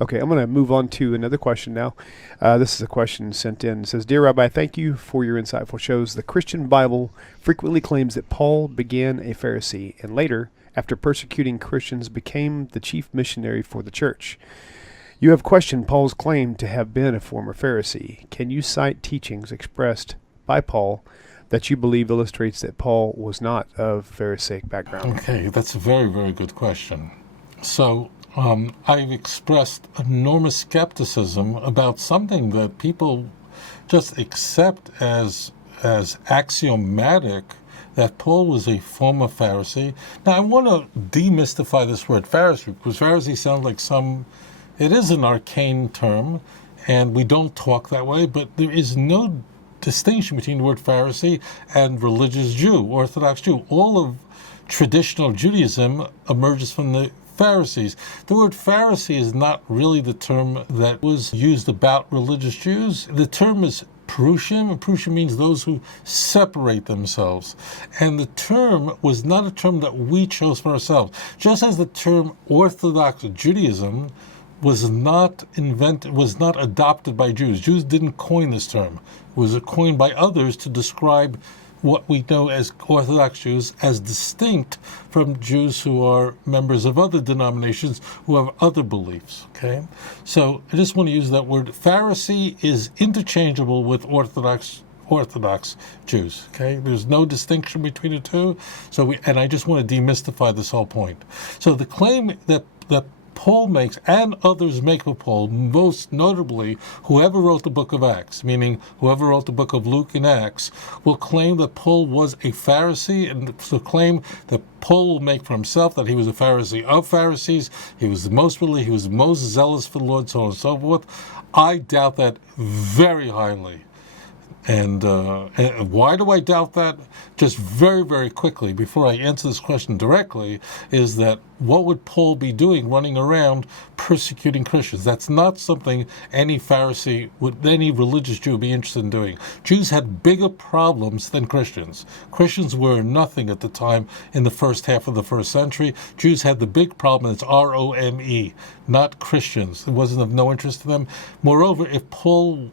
Okay, I'm going to move on to another question now. This is a question sent in. It says, Dear Rabbi, thank you for your insightful shows. The Christian Bible frequently claims that Paul began a Pharisee and later, after persecuting Christians, became the chief missionary for the church. You have questioned Paul's claim to have been a former Pharisee. Can you cite teachings expressed by Paul that you believe illustrates that Paul was not of Pharisaic background? Okay, that's a very, very good question. So, I've expressed enormous skepticism about something that people just accept as axiomatic, that Paul was a former Pharisee. Now, I want to demystify this word Pharisee, because Pharisee sounds like it is an arcane term, and we don't talk that way, but there is no distinction between the word Pharisee and religious Jew, Orthodox Jew. All of traditional Judaism emerges from the Pharisees. The word Pharisee is not really the term that was used about religious Jews. The term is Perushim, and Perushim means those who separate themselves. And the term was not a term that we chose for ourselves. Just as the term Orthodox Judaism was not adopted by Jews. Jews didn't coin this term. It was coined by others to describe what we know as Orthodox Jews, as distinct from Jews who are members of other denominations who have other beliefs, okay? So I just want to use that word. Pharisee is interchangeable with Orthodox Jews, okay? There's no distinction between the two. And I just want to demystify this whole point. So the claim that Paul makes, and others make of Paul, most notably whoever wrote the book of Acts, meaning whoever wrote the book of Luke and Acts, will claim that Paul was a Pharisee, and the claim that Paul will make for himself that he was a Pharisee of Pharisees, he was the most religious, he was the most zealous for the Lord, so on and so forth. I doubt that very highly. And why do I doubt that? Just very, very quickly, before I answer this question directly, is that what would Paul be doing running around persecuting Christians? That's not something any Pharisee, any religious Jew would be interested in doing. Jews had bigger problems than Christians. Christians were nothing at the time in the first half of the first century. Jews had the big problem, it's R-O-M-E, not Christians. It wasn't of no interest to them. Moreover, if Paul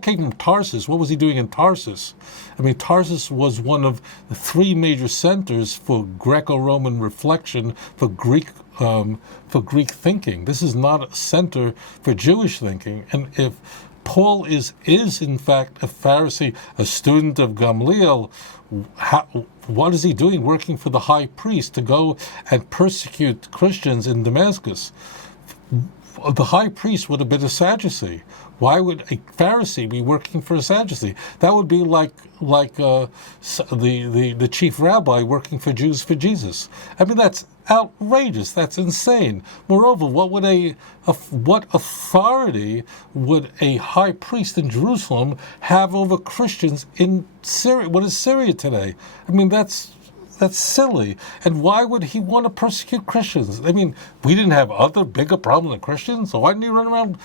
came from Tarsus, what was he doing in Tarsus? I mean, Tarsus was one of the three major centers for Greco-Roman reflection, for Greek thinking. This is not a center for Jewish thinking. And if Paul is in fact a Pharisee, a student of Gamaliel, what is he doing working for the high priest to go and persecute Christians in Damascus? The high priest would have been a Sadducee. Why would a Pharisee be working for a Sadducee? That would be like the chief rabbi working for Jews for Jesus. I mean, that's outrageous. That's insane. Moreover, what authority would a high priest in Jerusalem have over Christians in Syria? What is Syria today? I mean, that's silly. And why would he want to persecute Christians? I mean, we didn't have other bigger problems than Christians, so why didn't he run around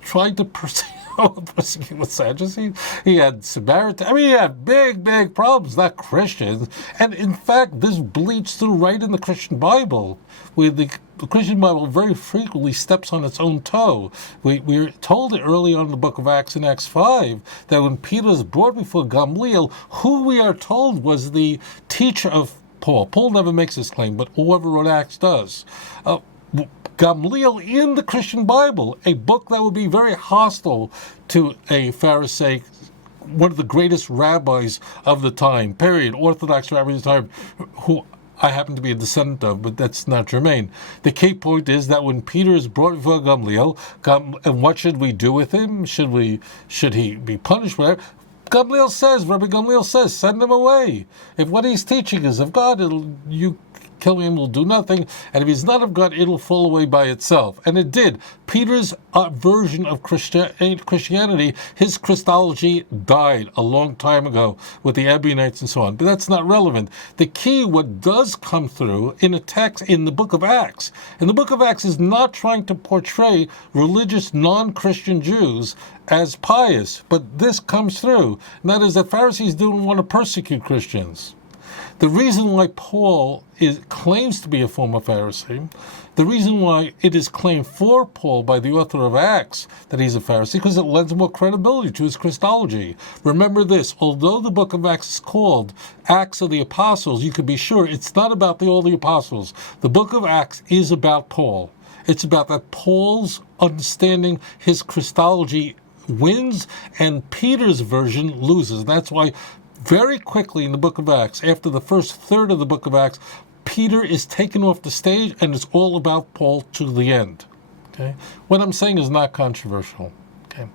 trying to persecute with Sadducees? He had Samaritans. I mean, he had big, big problems, not Christians. And in fact, this bleeds through right in the Christian Bible, where the Christian Bible very frequently steps on its own toe. We're told it early on in the book of Acts, in Acts 5, that when Peter is brought before Gamaliel, who we are told was the teacher of Paul. Paul never makes this claim, but whoever wrote Acts does. Gamaliel in the Christian Bible, a book that would be very hostile to a Pharisee, one of the greatest rabbis of the time, period, Orthodox rabbis of the time, who I happen to be a descendant of, but that's not germane. The key point is that when Peter is brought before Gamaliel, and what should we do with him? Should he be punished? Whatever. Rabbi Gamaliel says, send him away. If what he's teaching is of God, you kill him will do nothing, and if he's not of God, it'll fall away by itself. And it did. Peter's version of Christianity, his Christology died a long time ago with the Ebionites and so on, but that's not relevant. The key, what does come through in a text in the book of Acts, and the book of Acts is not trying to portray religious non-Christian Jews as pious, but this comes through, and that is that Pharisees didn't want to persecute Christians. The reason why Paul claims to be a former Pharisee, the reason why it is claimed for Paul by the author of Acts that he's a Pharisee, because it lends more credibility to his Christology. Remember this, although the book of Acts is called Acts of the Apostles, you can be sure it's not about all the apostles. The book of Acts is about Paul. It's about that Paul's understanding his Christology wins and Peter's version loses. That's why very quickly in the book of Acts, after the first third of the book of Acts, Peter is taken off the stage and it's all about Paul to the end. Okay? What I'm saying is not controversial. Okay?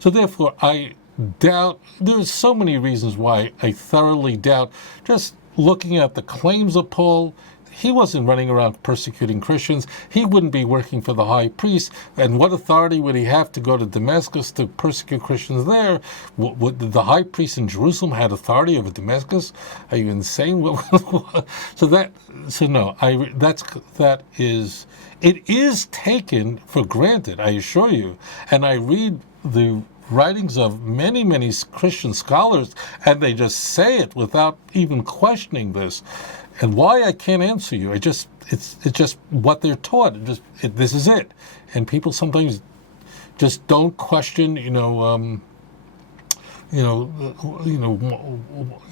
So therefore, I doubt, there's so many reasons why I thoroughly doubt, just looking at the claims of Paul, he wasn't running around persecuting Christians. He wouldn't be working for the high priest. And what authority would he have to go to Damascus to persecute Christians there? The high priest in Jerusalem had authority over Damascus? Are you insane? It is taken for granted, I assure you. And I read the writings of many, many Christian scholars, and they just say it without even questioning this. And why, I can't answer you. It's just what they're taught. This is it. And people sometimes just don't question,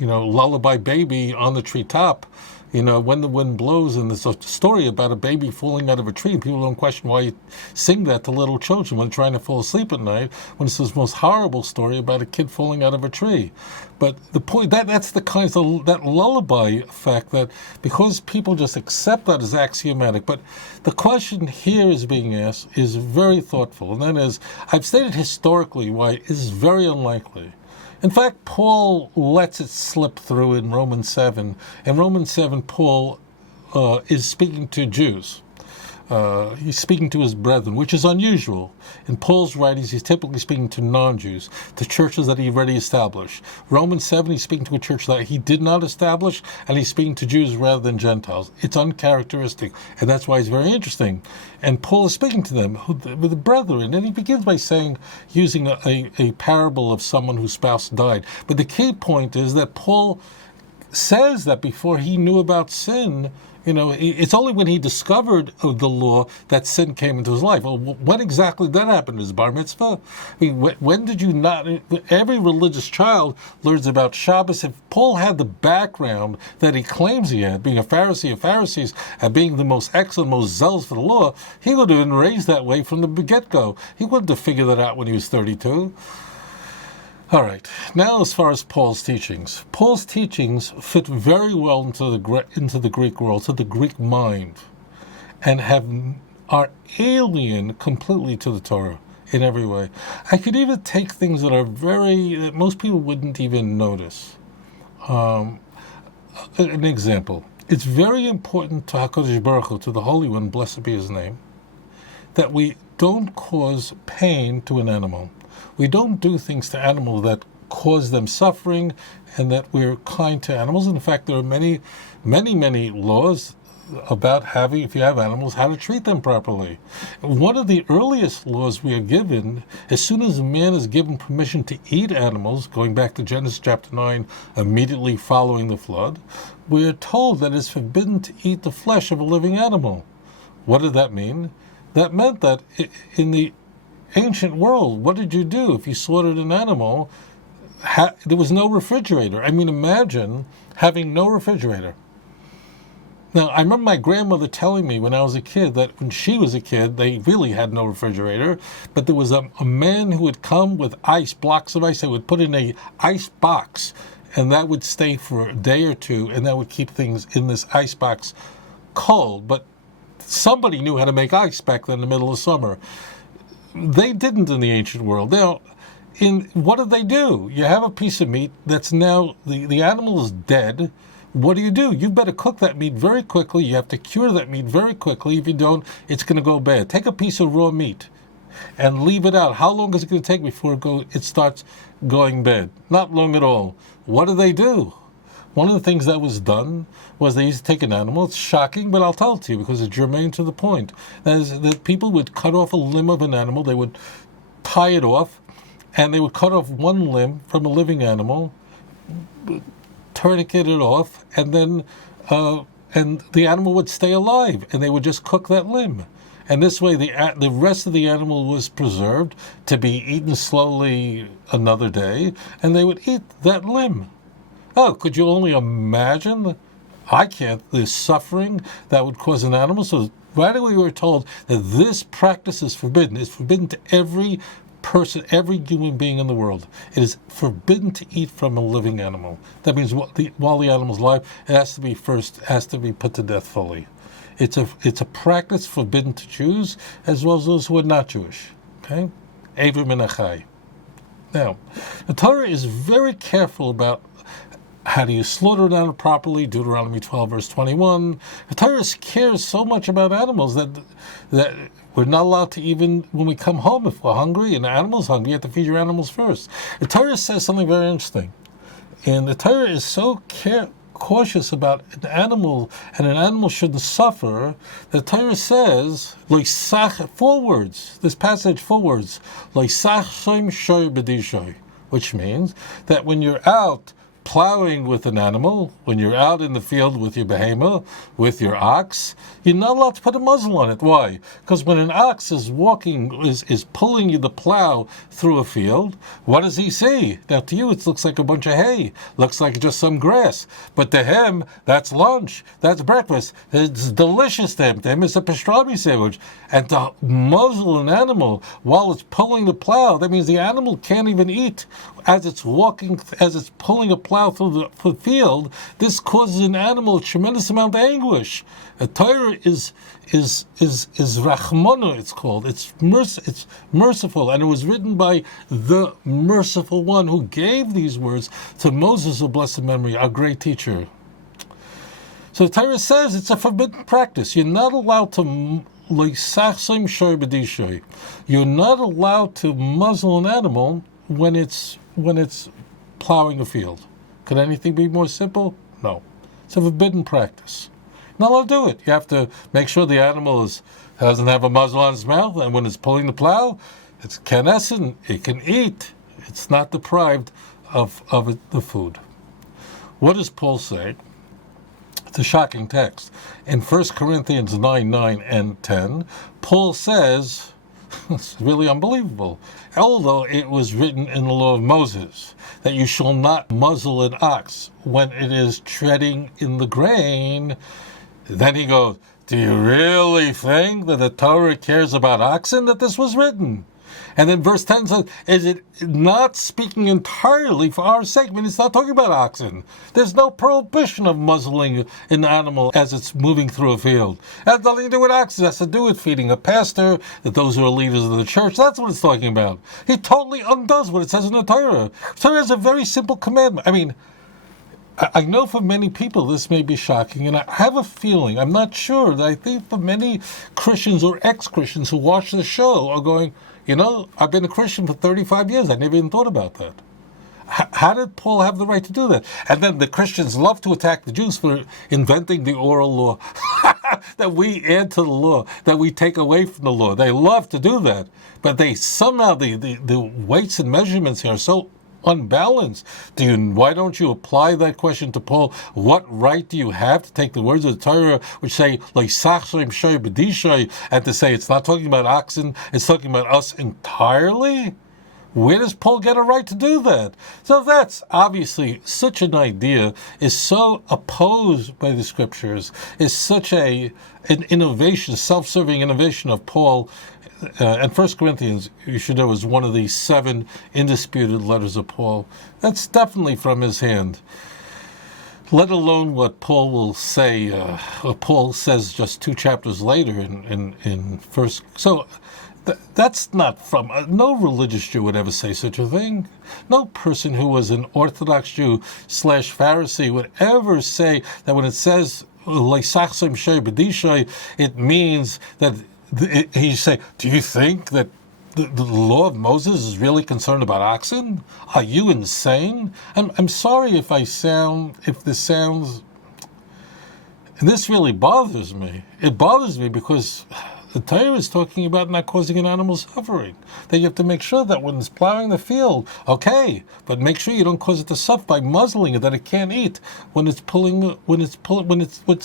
lullaby baby on the treetop. When the wind blows, and there's a story about a baby falling out of a tree. People don't question why you sing that to little children when trying to fall asleep at night, when it's this most horrible story about a kid falling out of a tree. But the point, that's the kinds of, that lullaby effect, that because people just accept that as axiomatic. But the question here is being asked is very thoughtful, and that is, I've stated historically why it is very unlikely. In fact, Paul lets it slip through in Romans 7. In Romans 7, Paul is speaking to Jews. He's speaking to his brethren, which is unusual. In Paul's writings, he's typically speaking to non-Jews, to churches that he already established. Romans 7, he's speaking to a church that he did not establish, and he's speaking to Jews rather than Gentiles. It's uncharacteristic, and that's why it's very interesting. And Paul is speaking to them, with the brethren, and he begins by using a parable of someone whose spouse died. But the key point is that Paul says that before he knew about sin, it's only when he discovered the law that sin came into his life. Well, when exactly that happened? His bar mitzvah? I mean, when did you not? Every religious child learns about Shabbos. If Paul had the background that he claims he had, being a Pharisee of Pharisees and being the most excellent, most zealous for the law, he would have been raised that way from the get-go. He wouldn't have figured that out when he was 32. All right, now as far as Paul's teachings fit very well into the Greek world, to the Greek mind, and are alien completely to the Torah in every way. I could even take things that most people wouldn't even notice. An example, it's very important to HaKadosh Baruch Hu, to the Holy One, blessed be his name, that we don't cause pain to an animal. We don't do things to animals that cause them suffering, and that we're kind to animals. In fact, there are many, many, many laws about if you have animals, how to treat them properly. One of the earliest laws we are given, as soon as a man is given permission to eat animals, going back to Genesis chapter 9, immediately following the flood, we are told that it's forbidden to eat the flesh of a living animal. What did that mean? That meant that in the ancient world, what did you do if you slaughtered an animal? There was no refrigerator. I mean, imagine having no refrigerator. Now, I remember my grandmother telling me when I was a kid that when she was a kid, they really had no refrigerator, but there was a man who would come with blocks of ice. They would put in a ice box, and that would stay for a day or two, and that would keep things in this ice box cold. But somebody knew how to make ice back then in the middle of summer. They didn't in the ancient world. Now, what did they do? You have a piece of meat that's now, the animal is dead. What do? You better cook that meat very quickly. You have to cure that meat very quickly. If you don't, it's going to go bad. Take a piece of raw meat and leave it out. How long is it going to take before it starts going bad? Not long at all. What do they do? One of the things that was done was they used to take an animal. It's shocking, but I'll tell it to you because it's germane to the point. That is, that people would cut off a limb of an animal. They would tie it off, and they would cut off one limb from a living animal, tourniquet it off, and then and the animal would stay alive, and they would just cook that limb. And this way, the rest of the animal was preserved to be eaten slowly another day, and they would eat that limb. Oh, could you only imagine? I can't. The suffering that would cause an animal. So right away, we were told that this practice is forbidden. It's forbidden to every person, every human being in the world. It is forbidden to eat from a living animal. That means while the animal's alive, it has to be put to death fully. It's a practice forbidden to Jews as well as those who are not Jewish. Okay? Eivir min hachai. Now, the Torah is very careful about how do you slaughter an animal properly, Deuteronomy 12, verse 21. The Torah cares so much about animals that we're not allowed to, even when we come home, if we're hungry and the animal's hungry, you have to feed your animals first. The Torah says something very interesting. And the Torah is so cautious about an animal, and an animal shouldn't suffer. The Torah says, four words, this passage, 4 words, which means that when you're out plowing with an animal, when you're out in the field with your behemoth, with your ox, you're not allowed to put a muzzle on it. Why? Because when an ox is walking, is pulling you the plow through a field, what does he see? Now to you it looks like a bunch of hay, looks like just some grass, but to him that's lunch, that's breakfast, it's delicious to him. To him it's a pastrami sandwich. And to muzzle an animal while it's pulling the plow, that means the animal can't even eat as it's walking, as it's pulling a plow through the field. This causes an animal a tremendous amount of anguish. The Torah is Rachmana, it's called. It's merciful, and it was written by the merciful one who gave these words to Moses of blessed memory, our great teacher. So the Torah says it's a forbidden practice. You're not allowed to you're not allowed to muzzle an animal when it's plowing a field. Could anything be more simple? No. It's a forbidden practice. Not allowed to do it. You have to make sure the animal doesn't have a muzzle on its mouth, and when it's pulling the plow, it's kenessin, it can eat. It's not deprived of the food. What does Paul say? It's a shocking text. In 1 Corinthians 9 and 10, Paul says, it's really unbelievable, although it was written in the law of Moses, that you shall not muzzle an ox when it is treading in the grain. Then he goes, do you really think that the Torah cares about oxen, that this was written? And then verse 10 says, is it not speaking entirely for our sake? I mean, it's not talking about oxen. There's no prohibition of muzzling an animal as it's moving through a field. It has nothing to do with oxen. It has to do with feeding a pastor, that those who are leaders of the church. That's what it's talking about. He totally undoes what it says in the Torah. Torah is a very simple commandment. I mean, I know for many people this may be shocking, and I have a feeling, I'm not sure, that I think for many Christians or ex-Christians who watch the show are going, you know, I've been a Christian for 35 years. I never even thought about that. How did Paul have the right to do that? And then the Christians love to attack the Jews for inventing the oral law that we add to the law, that we take away from the law. They love to do that. But they somehow, the weights and measurements here are so unbalanced. Why don't you apply that question to Paul? What right do you have to take the words of the Torah which say and to say it's not talking about oxen, it's talking about us entirely? Where does Paul get a right to do that? So that's obviously such an idea, is so opposed by the scriptures, is such an innovation, self-serving innovation of Paul. And 1 Corinthians, you should know, is one of the 7 indisputed letters of Paul. That's definitely from his hand. Let alone what Paul will say, what Paul says just 2 chapters later in first. So that's not from, no religious Jew would ever say such a thing. No person who was an Orthodox Jew / Pharisee would ever say that when it says, it means that he say, do you think that the law of Moses is really concerned about oxen? Are you insane? I'm sorry if this sounds, and this really bothers me. It bothers me because The Torah is talking about not causing an animal suffering. That you have to make sure that when it's plowing the field, okay, but make sure you don't cause it to suffer by muzzling it, that it can't eat when it's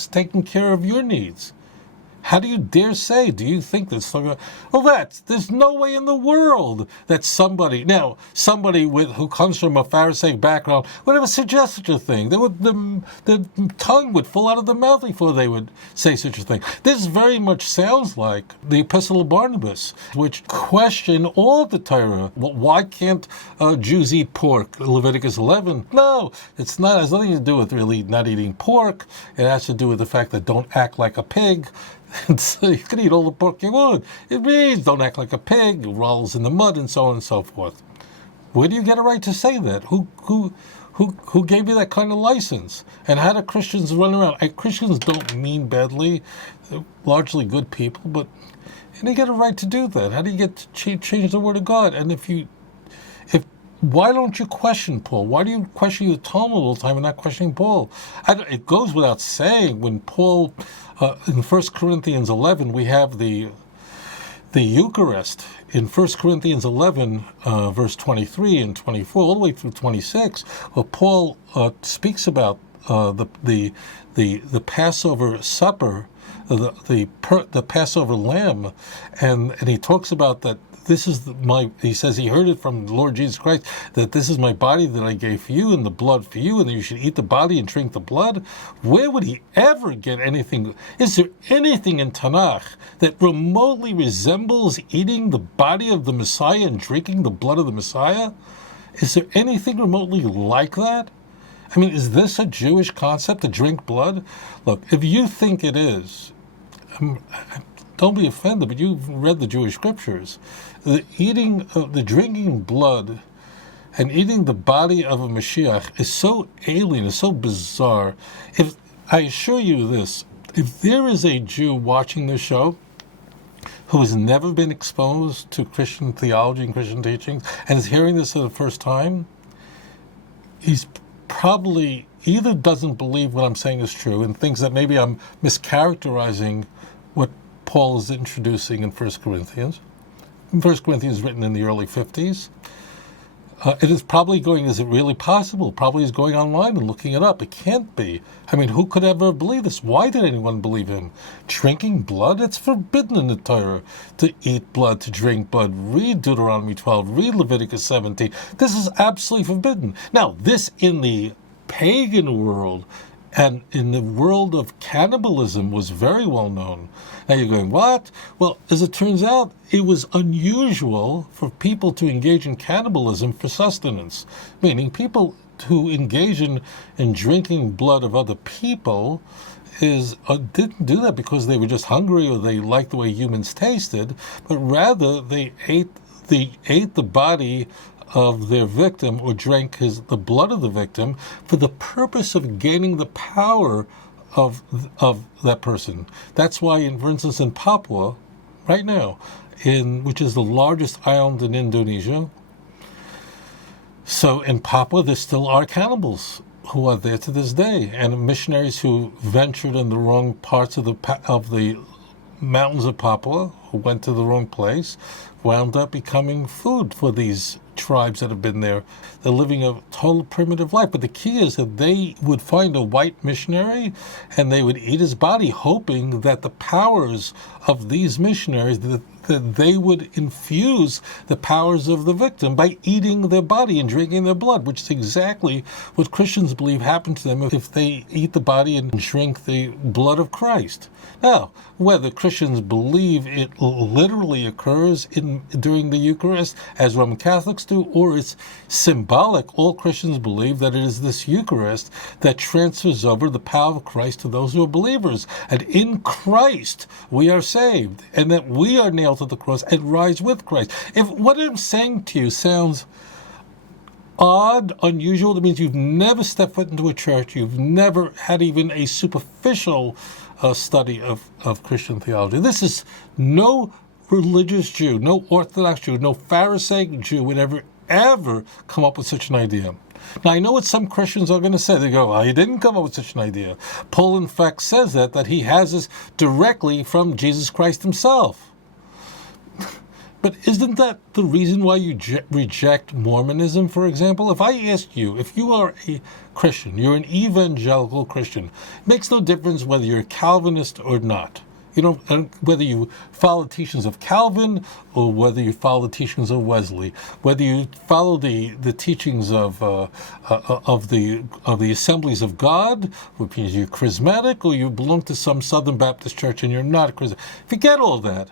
taking care of your needs. How do you dare say, do you think that's talking about, well, there's no way in the world that somebody who comes from a Pharisaic background would ever suggest such a thing. The tongue would fall out of the mouth before they would say such a thing. This very much sounds like the Epistle of Barnabas, which question all the Torah. Well, why can't Jews eat pork? Leviticus 11. No, it has nothing to do with really not eating pork. It has to do with the fact that don't act like a pig. And so you can eat all the pork you want. It means don't act like a pig, rolls in the mud, and so on and so forth. Where do you get a right to say that? Who gave you that kind of license? And how do Christians run around? Christians don't mean badly. They're largely good people, but and they get a right to do that. How do you get to change the word of God? And why don't you question Paul? Why do you question the Talmud all the time and not questioning Paul? It goes without saying when Paul, in 1 Corinthians 11, we have the Eucharist. In 1 Corinthians 11, verse 23 and 24, all the way through 26, where Paul speaks about the Passover supper, the Passover lamb, and he talks about that. He says he heard it from the Lord Jesus Christ, that this is my body that I gave for you and the blood for you, and that you should eat the body and drink the blood. Where would he ever get anything? Is there anything in Tanakh that remotely resembles eating the body of the Messiah and drinking the blood of the Messiah? Is there anything remotely like that? I mean, is this a Jewish concept, to drink blood? Look, if you think it is, don't be offended, but you've read the Jewish scriptures. The drinking blood and eating the body of a Mashiach is so alien, is so bizarre. I assure you this, if there is a Jew watching this show who has never been exposed to Christian theology and Christian teachings and is hearing this for the first time, he's probably either doesn't believe what I'm saying is true and thinks that maybe I'm mischaracterizing what Paul is introducing in 1 Corinthians. 1 Corinthians is written in the early 50s. It is probably going, is it really possible? Probably is going online and looking it up. It can't be. I mean, who could ever believe this? Why did anyone believe him? Drinking blood? It's forbidden in the Torah to eat blood, to drink blood. Read Deuteronomy 12. Read Leviticus 17. This is absolutely forbidden. Now, this in the pagan world and in the world of cannibalism was very well known. Now you're going, what? Well, as it turns out, it was unusual for people to engage in cannibalism for sustenance, meaning people who engage in drinking blood of other people didn't do that because they were just hungry or they liked the way humans tasted, but rather they ate the body of their victim or drank the blood of the victim for the purpose of gaining the power of that person. That's why, for instance, in Papua, right now, which is the largest island in Indonesia, so in Papua there still are cannibals who are there to this day, and missionaries who ventured in the wrong parts of the mountains of Papua, who went to the wrong place, wound up becoming food for these tribes that have been there. They're living a total primitive life. But the key is that they would find a white missionary and they would eat his body, hoping that the powers of these missionaries, that they would infuse the powers of the victim by eating their body and drinking their blood, which is exactly what Christians believe happened to them if they eat the body and drink the blood of Christ. Now, whether Christians believe it literally occurs during the Eucharist, as Roman Catholics do, or it's symbolic, all Christians believe that it is this Eucharist that transfers over the power of Christ to those who are believers. And in Christ we are saved, and that we are nailed to the cross and rise with Christ. If what I'm saying to you sounds odd, unusual, that means you've never stepped foot into a church, you've never had even a superficial study of Christian theology. This is no religious Jew, no Orthodox Jew, no Pharisaic Jew would ever come up with such an idea. Now, I know what some Christians are going to say. They go, well, he didn't come up with such an idea. Paul, in fact, says that he has this directly from Jesus Christ himself. But isn't that the reason why you reject Mormonism, for example? If I asked you, if you are a Christian, you're an evangelical Christian, it makes no difference whether you're a Calvinist or not. You know, whether you follow the teachings of Calvin or whether you follow the teachings of Wesley, whether you follow the teachings of the Assemblies of God, which means you're charismatic, or you belong to some Southern Baptist church and you're not charismatic. Forget all that.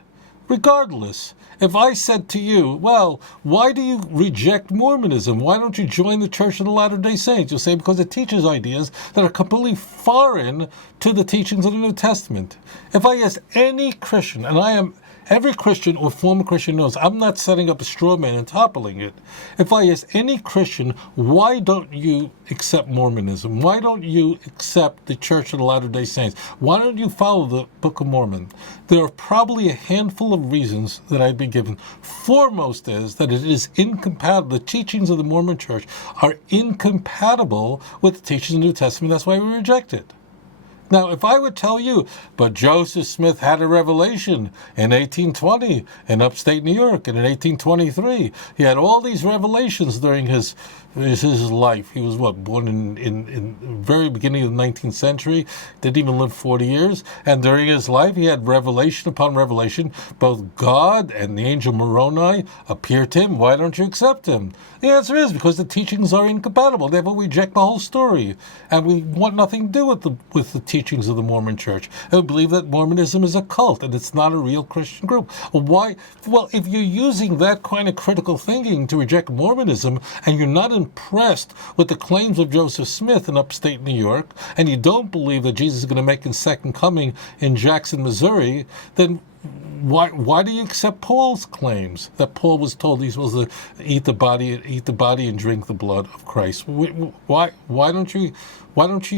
Regardless, if I said to you, well, why do you reject Mormonism? Why don't you join the Church of the Latter-day Saints? You'll say, because it teaches ideas that are completely foreign to the teachings of the New Testament. If I asked any Christian, and every Christian or former Christian knows, I'm not setting up a straw man and toppling it. If I ask any Christian, why don't you accept Mormonism? Why don't you accept the Church of the Latter-day Saints? Why don't you follow the Book of Mormon? There are probably a handful of reasons that I'd be given. Foremost is that it is incompatible. The teachings of the Mormon Church are incompatible with the teachings of the New Testament. That's why we reject it. Now, if I would tell you, but Joseph Smith had a revelation in 1820 in upstate New York, and in 1823, he had all these revelations during his life. He was born in the very beginning of the 19th century, didn't even live 40 years, and during his life he had revelation upon revelation. Both God and the angel Moroni appeared to him. Why don't you accept him? The answer is because the teachings are incompatible. Therefore, we reject the whole story, and we want nothing to do with the teachings of the Mormon Church. And we believe that Mormonism is a cult and it's not a real Christian group. Why? Well, if you're using that kind of critical thinking to reject Mormonism, and you're not impressed with the claims of Joseph Smith in upstate New York, and you don't believe that Jesus is going to make his second coming in Jackson, Missouri, then why do you accept Paul's claims that Paul was told he's supposed to eat the body and drink the blood of Christ? Why don't you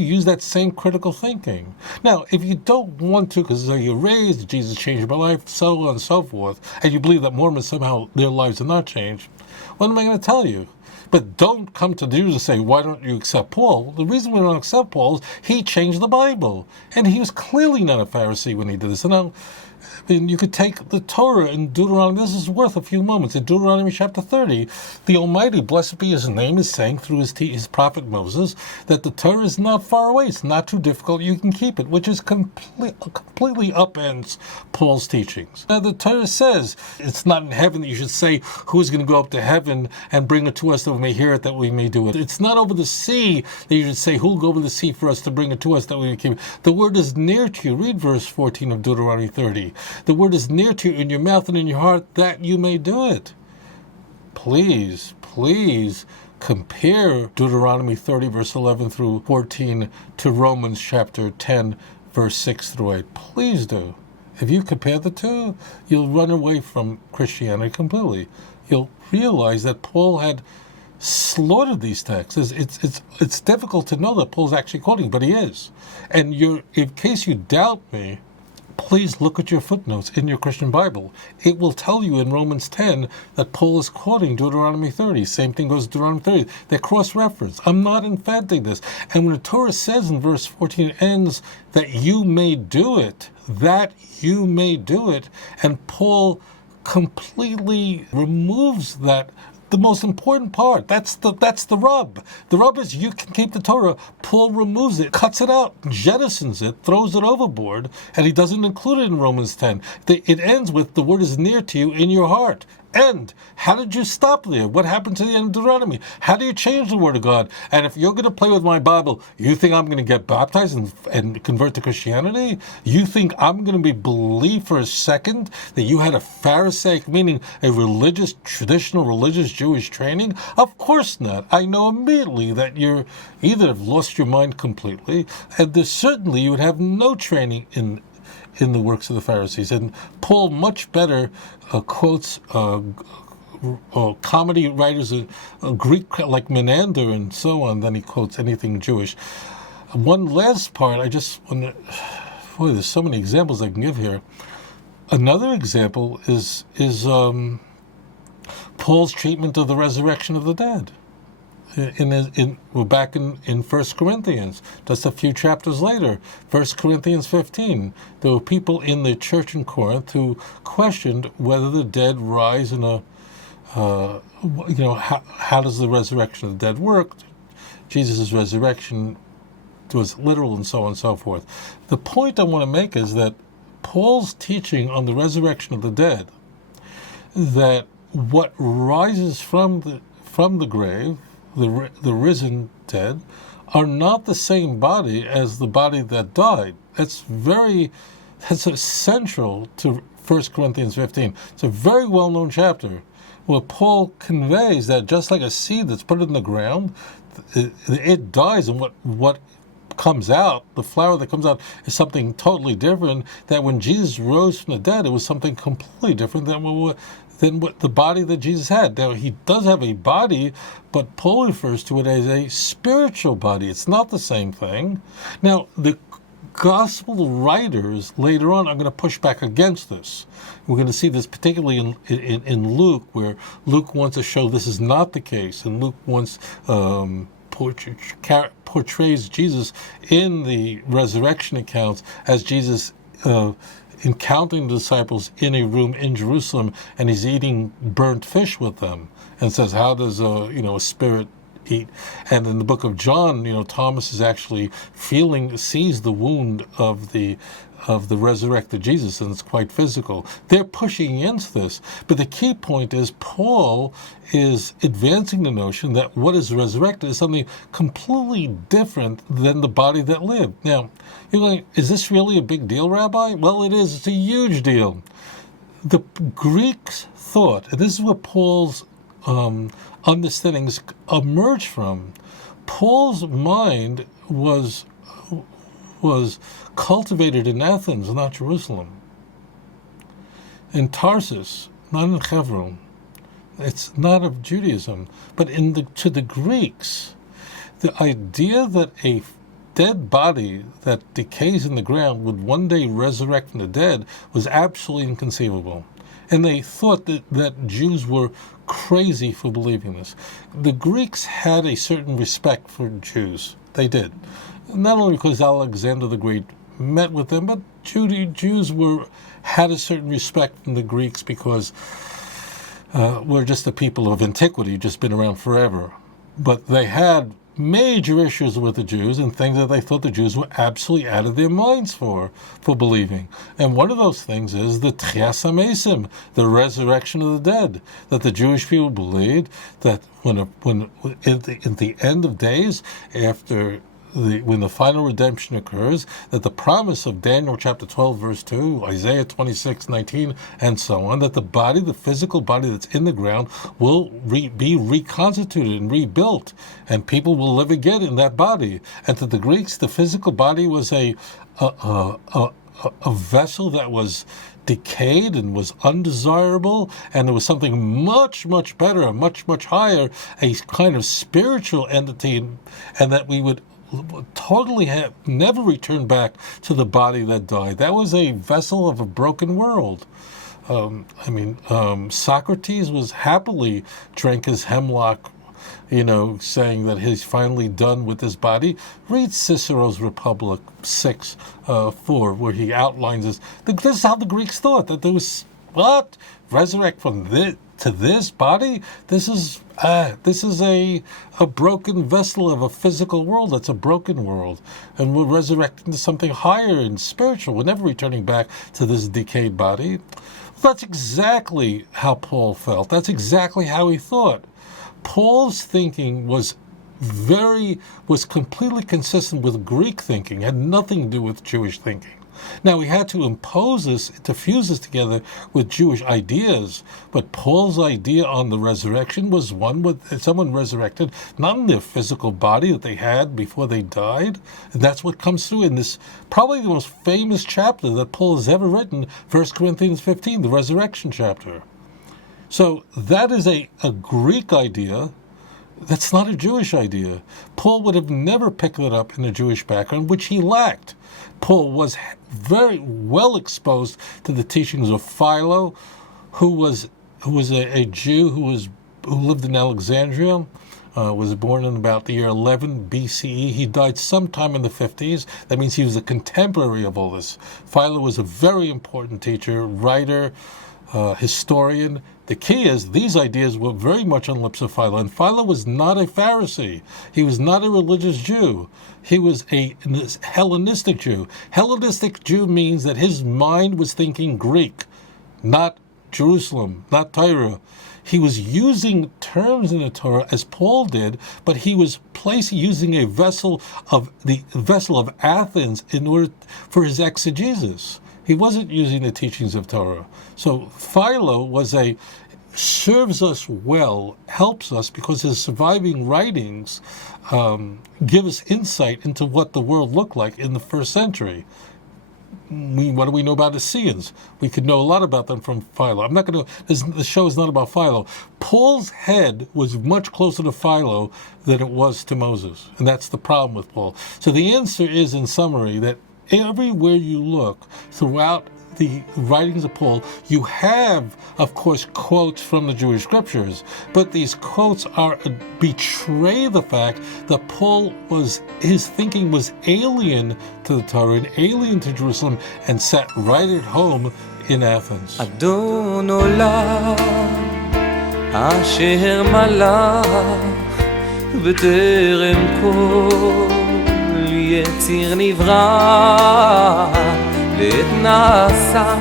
use that same critical thinking? Now, if you don't want to, because you're raised, Jesus changed my life, so on and so forth, and you believe that Mormons somehow their lives are not changed, what am I going to tell you? But don't come to the Jews and say, why don't you accept Paul? The reason we don't accept Paul is he changed the Bible. And he was clearly not a Pharisee when he did this. And you could take the Torah in Deuteronomy. This is worth a few moments. In Deuteronomy chapter 30, the Almighty, blessed be his name, is saying through his prophet Moses that the Torah is not far away. It's not too difficult. You can keep it, which is completely upends Paul's teachings. Now, the Torah says it's not in heaven that you should say, who is going to go up to heaven and bring it to us that we may hear it, that we may do it. It's not over the sea that you should say, who will go over the sea for us to bring it to us that we may keep it. The word is near to you. Read verse 14 of Deuteronomy 30. The word is near to you in your mouth and in your heart that you may do it. Please compare Deuteronomy 30 verse 11 through 14 to Romans chapter 10 verse 6 through 8. Please do. If you compare the two, you'll run away from Christianity completely. You'll realize that Paul had slaughtered these texts. It's difficult to know that Paul's actually quoting, but he is. And in case you doubt me, please look at your footnotes in your Christian Bible. It will tell you in Romans 10 that Paul is quoting Deuteronomy 30. Same thing goes to Deuteronomy 30. They're cross-referenced. I'm not inventing this. And when the Torah says in verse 14, it ends that you may do it, and Paul completely removes that. The most important part. That's the rub. The rub is you can keep the Torah. Paul removes it, cuts it out, jettisons it, throws it overboard, and he doesn't include it in Romans 10. It ends with the word is near to you in your heart. End. How did you stop there? What happened to the end of Deuteronomy? How do you change the word of God? And if you're going to play with my Bible, you think I'm going to get baptized and convert to Christianity? You think I'm going to believe for a second that you had a Pharisaic, meaning a traditional religious Jewish training? Of course not. I know immediately that you're either have lost your mind completely, and certainly you would have no training in the works of the Pharisees. And Paul much better quotes comedy writers, Greek like Menander and so on, than he quotes anything Jewish. One last part, I just want to, there's so many examples I can give here. Another example is Paul's treatment of the resurrection of the dead. we're back in 1 Corinthians, just a few chapters later, 1 Corinthians 15. There were people in the church in Corinth who questioned whether the dead rise in a, how does the resurrection of the dead work? Jesus' resurrection was literal, and so on and so forth. The point I want to make is that Paul's teaching on the resurrection of the dead, that what rises from the grave, the risen dead, are not the same body as the body that died. That's essential to 1 Corinthians 15. It's a very well-known chapter where Paul conveys that just like a seed that's put in the ground, it dies, and what comes out, the flower that comes out, is something totally different. That when Jesus rose from the dead, it was something completely different than what the body that Jesus had. Now, he does have a body, but Paul refers to it as a spiritual body. It's not the same thing. Now, the gospel writers later on are going to push back against this. We're going to see this particularly in Luke, where Luke wants to show this is not the case, and Luke wants portrays Jesus in the resurrection accounts as Jesus encountering the disciples in a room in Jerusalem, and he's eating burnt fish with them, and says, "How does a spirit eat?" And in the book of John, Thomas is actually sees the wound of the resurrected Jesus, and it's quite physical. They're pushing against this, but the key point is Paul is advancing the notion that what is resurrected is something completely different than the body that lived. Now, you're going, is this really a big deal, Rabbi? Well, it is. It's a huge deal. The Greeks thought, and this is where Paul's understandings emerge from. Paul's mind was cultivated in Athens, not Jerusalem. In Tarsus, not in Hebron. It's not of Judaism. But to the Greeks, the idea that a dead body that decays in the ground would one day resurrect from the dead was absolutely inconceivable. And they thought that Jews were crazy for believing this. The Greeks had a certain respect for Jews. They did. Not only because Alexander the Great met with them, but Jews had a certain respect from the Greeks because we're just the people of antiquity, just been around forever. But they had major issues with the Jews and things that they thought the Jews were absolutely out of their minds for believing. And one of those things is the Tchias HaMesim, the resurrection of the dead, that the Jewish people believed that when at the end of days, when the final redemption occurs, that the promise of Daniel chapter 12, verse 2, Isaiah 26:19, and so on, that the physical body that's in the ground will be reconstituted and rebuilt, and people will live again in that body. And to the Greeks, the physical body was a vessel that was decayed and was undesirable, and there was something much, much better, much, much higher, a kind of spiritual entity, and that we would totally never return back to the body that died. That was a vessel of a broken world. Socrates was happily drank his hemlock, saying that he's finally done with his body. Read Cicero's Republic 6:4, where he outlines this. This is how the Greeks thought, that there was, resurrect from to this body? This is a broken vessel of a physical world. That's a broken world. And we're resurrecting to something higher and spiritual. We're never returning back to this decayed body. That's exactly how Paul felt. That's exactly how he thought. Paul's thinking was completely consistent with Greek thinking, had nothing to do with Jewish thinking. Now, he had to fuse this together with Jewish ideas, but Paul's idea on the resurrection was one with someone resurrected, not in their physical body that they had before they died. And that's what comes through in this, probably the most famous chapter that Paul has ever written, 1 Corinthians 15, the resurrection chapter. So that is a Greek idea. That's not a Jewish idea. Paul would have never picked it up in a Jewish background, which he lacked. Paul was very well exposed to the teachings of Philo, who was a Jew who lived in Alexandria, was born in about the year 11 BCE. He died sometime in the 50s. That means he was a contemporary of all this. Philo was a very important teacher, writer, historian. The key is these ideas were very much on the lips of Philo. And Philo was not a Pharisee. He was not a religious Jew. He was a Hellenistic Jew. Hellenistic Jew means that his mind was thinking Greek, not Jerusalem, not Tyre. He was using terms in the Torah as Paul did, but he was using the vessel of Athens in order for his exegesis. He wasn't using the teachings of Torah. So Philo serves us well, helps us, because his surviving writings give us insight into what the world looked like in the first century. What do we know about Essenes? We could know a lot about them from Philo. The show is not about Philo. Paul's head was much closer to Philo than it was to Moses. And that's the problem with Paul. So the answer is, in summary, that everywhere you look throughout the writings of Paul, you have, of course, quotes from the Jewish scriptures, but these quotes betray the fact that his thinking was alien to the Torah and alien to Jerusalem, and sat right at home in Athens. אדון עולם אשר מלך בטרם כל יציר נברא לעת נעשה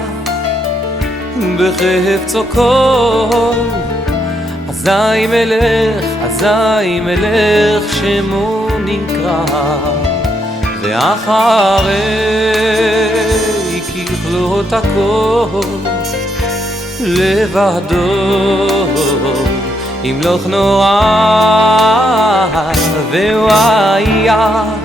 בחפצו כל אזי מלך שמו נקרא ואחרי ככלות הכל לבדו ימלוך נורא והוא היה